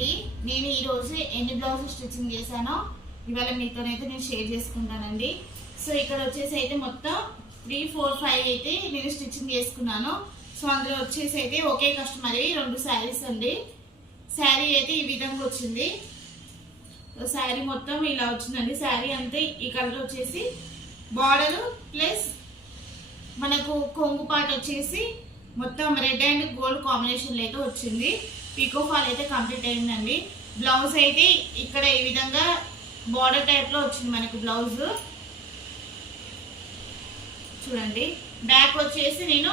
అండి. నేను ఈరోజు ఎన్ని బ్లౌజ్ స్టిచ్చింగ్ చేశానో ఇవాళ మీతోనైతే నేను షేర్ చేసుకుంటానండి. సో ఇక్కడ వచ్చేసి అయితే మొత్తం త్రీ ఫోర్ ఫైవ్ అయితే నేను స్టిచ్చింగ్ చేసుకున్నాను. సో అందులో వచ్చేసి అయితే ఒకే కస్టమర్ రెండు శారీస్ అండి. శారీ అయితే ఈ విధంగా వచ్చింది. శారీ మొత్తం ఇలా వచ్చిందండి. శారీ అంతే ఈ కలర్ వచ్చేసి బార్డర్ ప్లస్ మనకు కొంగు పాట వచ్చేసి మొత్తం రెడ్ అండ్ గోల్డ్ కాంబినేషన్లో అయితే వచ్చింది. పికో ఫాల్ అయితే కంప్లీట్ అయిందండి. బ్లౌజ్ అయితే ఇక్కడ ఈ విధంగా బార్డర్ టైప్లో వచ్చింది మనకు బ్లౌజ్. చూడండి. బ్యాక్ వచ్చేసి నేను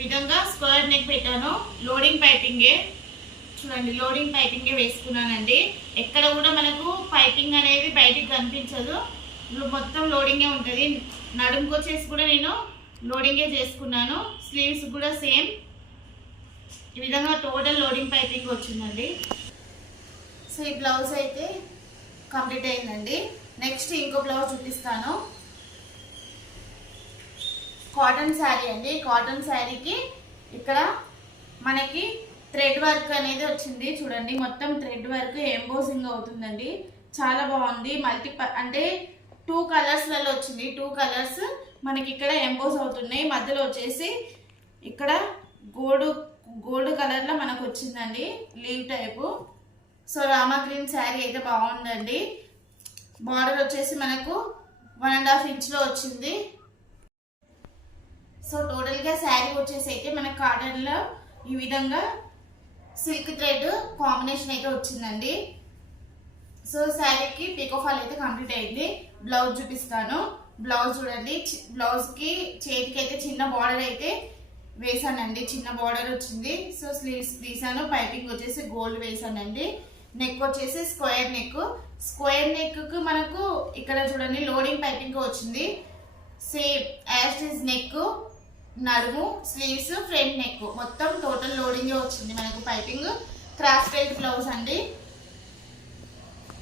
విధంగా స్క్వేర్ నెక్ పెట్టాను. లోడింగ్ పైపింగే. చూడండి లోడింగ్ పైపింగే వేసుకున్నానండి. ఎక్కడ కూడా మనకు పైపింగ్ అనేది బయటికి కనిపించదు. ఇప్పుడు మొత్తం లోడింగే ఉంటుంది. నడుముకు వచ్చేసి కూడా నేను లోడింగే చేసుకున్నాను. స్లీవ్స్ కూడా సేమ్. ఈ విధంగా టోటల్ లోడింగ్ పైపింగ్ వచ్చిందండి. సో ఈ బ్లౌజ్ అయితే కంప్లీట్ అయిందండి. నెక్స్ట్ ఇంకో బ్లౌజ్ చూపిస్తాను. కాటన్ శారీ అండి. కాటన్ శారీకి ఇక్కడ మనకి థ్రెడ్ వర్క్ అనేది వచ్చింది. చూడండి మొత్తం థ్రెడ్ వర్క్ ఎంబోసింగ్ అవుతుందండి. చాలా బాగుంది. మల్టీ అంటే టూ కలర్స్లలో వచ్చింది. టూ కలర్స్ మనకి ఇక్కడ ఎంబోస్ అవుతున్నాయి. మధ్యలో వచ్చేసి ఇక్కడ గోడు గోల్డ్ కలర్లో మనకు వచ్చిందండి leaf type. So Rama green sari అయితే బాగుందండి. బార్డర్ వచ్చేసి మనకు వన్ అండ్ హాఫ్ ఇంచ్లో వచ్చింది. సో టోటల్గా శారీ వచ్చేసి అయితే మన కాటన్లో ఈ విధంగా సిల్క్ థ్రెడ్ కాంబినేషన్ అయితే వచ్చిందండి. సో శారీకి పికోఫాల్ అయితే కంప్లీట్ అయింది. బ్లౌజ్ చూపిస్తాను. బ్లౌజ్ చూడండి. చి- బ్లౌజ్కి చేతికి అయితే చిన్న బార్డర్ అయితే వేసానండి చిన్న బార్డర్ వచ్చింది. సో స్లీవ్స్ తీసాను పైపింగ్ వచ్చేసి గోల్డ్ వేసానండి. నెక్ వచ్చేసి స్క్వేర్ నెక్ స్క్వేర్ నెక్కు మనకు ఇక్కడ చూడండి లోడింగ్ పైపింగ్ వచ్చింది. Same as it is neck నడుము స్లీవ్స్ ఫ్రంట్ నెక్ మొత్తం టోటల్ లోడింగ్ వచ్చింది మనకు పైపింగ్ క్రాస్ బెల్ట్ బ్లౌజ్ అండి.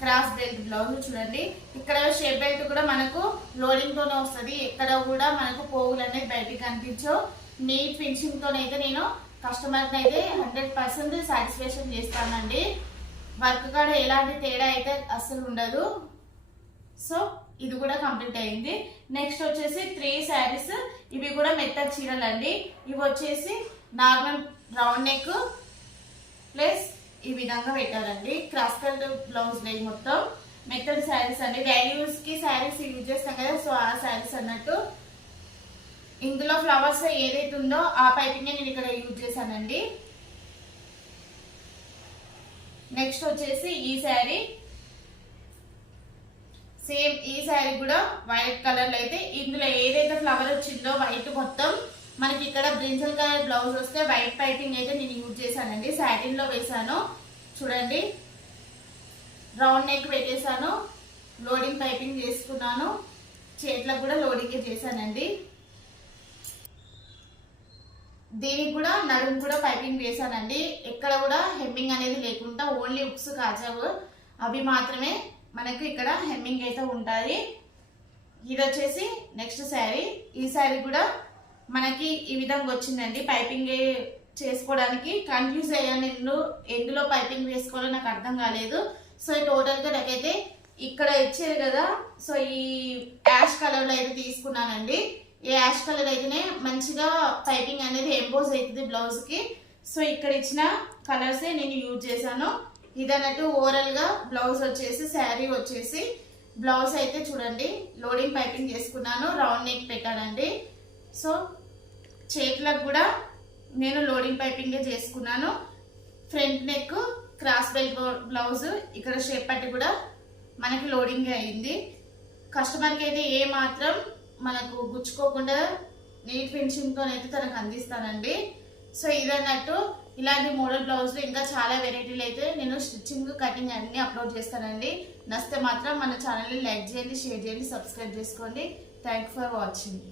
క్రాస్ బెల్ట్ బ్లౌజ్ చూడండి. ఇక్కడ షేప్ బెల్ట్ కూడా మనకు లోడింగ్తోనే వస్తుంది. ఎక్కడ కూడా మనకు పోగులు అనేది బయటికి కనిపించవు. నీట్ ఫినిషింగ్ తోనైతే నేను కస్టమర్ని అయితే హండ్రెడ్ పర్సెంట్ సాటిస్ఫాక్షన్ చేస్తానండి. వర్క్ కాడ ఎలాంటి తేడా అయితే అస్సలు ఉండదు. సో ఇది కూడా కంప్లీట్ అయింది. నెక్స్ట్ వచ్చేసి త్రీ శారీస్. ఇవి కూడా మెత్త చీరలు అండి ఇవి వచ్చేసి నార్మల్ రౌండ్ నెక్ ప్లస్ ఈ విధంగా పెట్టారండి క్రాస్ బ్లౌజ్ లేదు మొత్తం. మెత్తడ్ శారీస్ అండి. డైలీ శారీస్ యూజ్ చేస్తాం కదా సో ఆ శారీస్ అన్నట్టు ఇందులో ఫ్లవర్స్ ఏదైతే ఉందో ఆ పైపింగ్ నేను ఇక్కడ యూజ్ చేశానండి. నెక్స్ట్ వచ్చేసి ఈ శారీ. సేమ్ ఈ శారీ కూడా వైట్ కలర్లో అయితే ఇందులో ఏదైతే ఫ్లవర్ వచ్చిందో వైట్ మొత్తం మనకి ఇక్కడ బ్రింజల్ కలర్ బ్లౌజ్ వస్తే వైట్ పైపింగ్ అయితే నేను యూజ్ చేశానండి. సాటిన్ వేశాను. చూడండి. రౌండ్ నెక్ పెట్టేశాను. లోడింగ్ పైపింగ్ చేసుకున్నాను. చేతులకు కూడా లోడింగ్ చేశానండి. దీనికి కూడా నడుము కూడా పైపింగ్ వేసానండి ఎక్కడ కూడా హెమ్మింగ్ అనేది లేకుండా ఓన్లీ ఉప్స్ కాజావు. అవి మాత్రమే మనకు ఇక్కడ హెమ్మింగ్ అయితే ఉంటుంది ఇది వచ్చేసి నెక్స్ట్ శారీ ఈ శారీ కూడా మనకి ఈ విధంగా వచ్చిందండి. పైపింగ్ చేసుకోవడానికి కన్ఫ్యూజ్ అయ్యాను. ఎందులో ఎందులో పైపింగ్ వేసుకోవాలో నాకు అర్థం కాలేదు. సో టోటల్గా నాకైతే ఇక్కడ ఇచ్చారు కదా. సో ఈ యాష్ కలర్లో అయితే తీసుకున్నానండి. ఈ యాష్ కలర్ అయితేనే మంచిగా పైపింగ్ అనేది ఎంపోజ్ అవుతుంది బ్లౌజ్కి సో ఇక్కడ ఇచ్చిన కలర్సే నేను యూజ్ చేశాను. ఇదన్నట్టు అన్నట్టు గా బ్లౌజ్ వచ్చేసి శారీ వచ్చేసి. బ్లౌజ్ అయితే చూడండి లోడింగ్ పైపింగ్ చేసుకున్నాను రౌండ్ నెక్ పెట్టానండి. సో చేతులకు కూడా నేను లోడింగ్ పైపింగే చేసుకున్నాను. Front neck cross belt blouse ఇక్కడ షేప్ పట్టి కూడా మనకి లోడింగ్ అయింది. కస్టమర్కి అయితే ఏ మాత్రం మనకు గుచ్చుకోకుండా నీట్ ఫినిషింగ్తో అయితే తనకు అందిస్తానండి. సో ఇదన్నట్టు ఇలాంటి మోడల్ బ్లౌజ్లు ఇంకా చాలా వెరైటీలు అయితే నేను స్టిచ్చింగ్ కటింగ్ అన్ని అప్లోడ్ చేస్తానండి. నచ్చితే మాత్రం మన ఛానల్ని లైక్ చేయండి షేర్ చేయండి సబ్స్క్రైబ్ చేసుకోండి. Thank for watching.